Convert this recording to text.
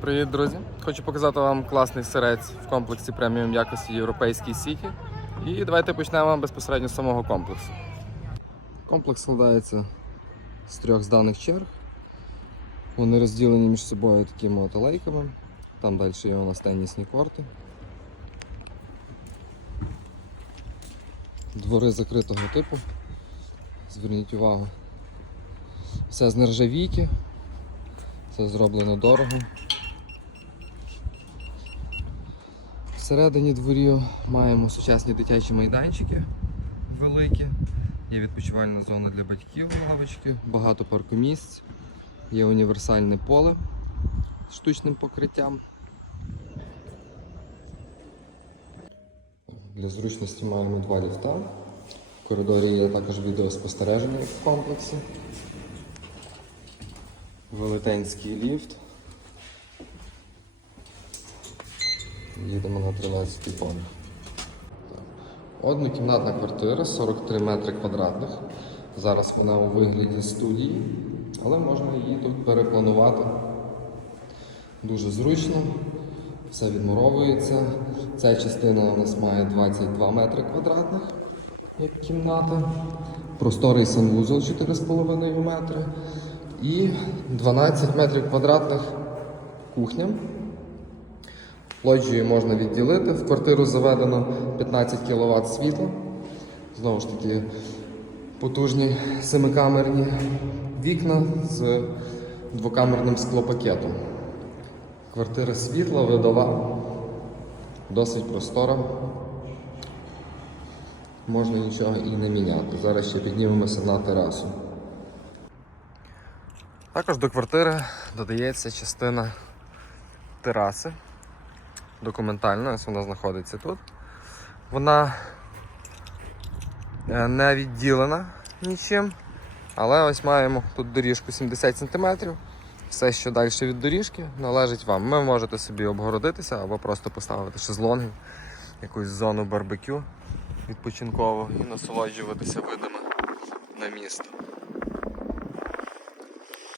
Привіт, друзі! Хочу показати вам класний сирець в комплексі преміум якості Європейський Сіті. І давайте почнемо безпосередньо з самого комплексу. Комплекс складається з трьох зданих черг. Вони розділені між собою такими от алейками. Там далі є у нас тенісні корти. Двори закритого типу. Зверніть увагу. Все з нержавійки. Все зроблено дорого. Всередині дворів маємо сучасні дитячі майданчики великі. Є відпочивальна зона для батьків, лавочки, багато паркомісць, є універсальне поле з штучним покриттям. Для зручності маємо два ліфта. В коридорі є також відеоспостереження в комплексі. Велетенський ліфт. Їдемо на 13 поверх. Однокімнатна квартира, 43 метри квадратних. Зараз вона у вигляді студії, але можна її тут перепланувати. Дуже зручно, все відмуровується. Ця частина у нас має 22 метри квадратних, як кімната. Просторий санвузол 4,5 метри. І 12 метрів квадратних кухня. Лоджію можна відділити. В квартиру заведено 15 кВт світла. Знову ж таки, потужні семикамерні вікна з двокамерним склопакетом. Квартира світла, видова, досить простора. Можна нічого і не міняти. Зараз ще піднімемося на терасу. Також до квартири додається частина тераси. Документальна, ось вона знаходиться тут. Вона е, не відділена нічим, але ось маємо тут доріжку 70 см. Все, що далі від доріжки, належить вам. Ви можете собі обгородитися або просто поставити шезлонги, якусь зону барбекю відпочинкову і насолоджуватися видами на місто.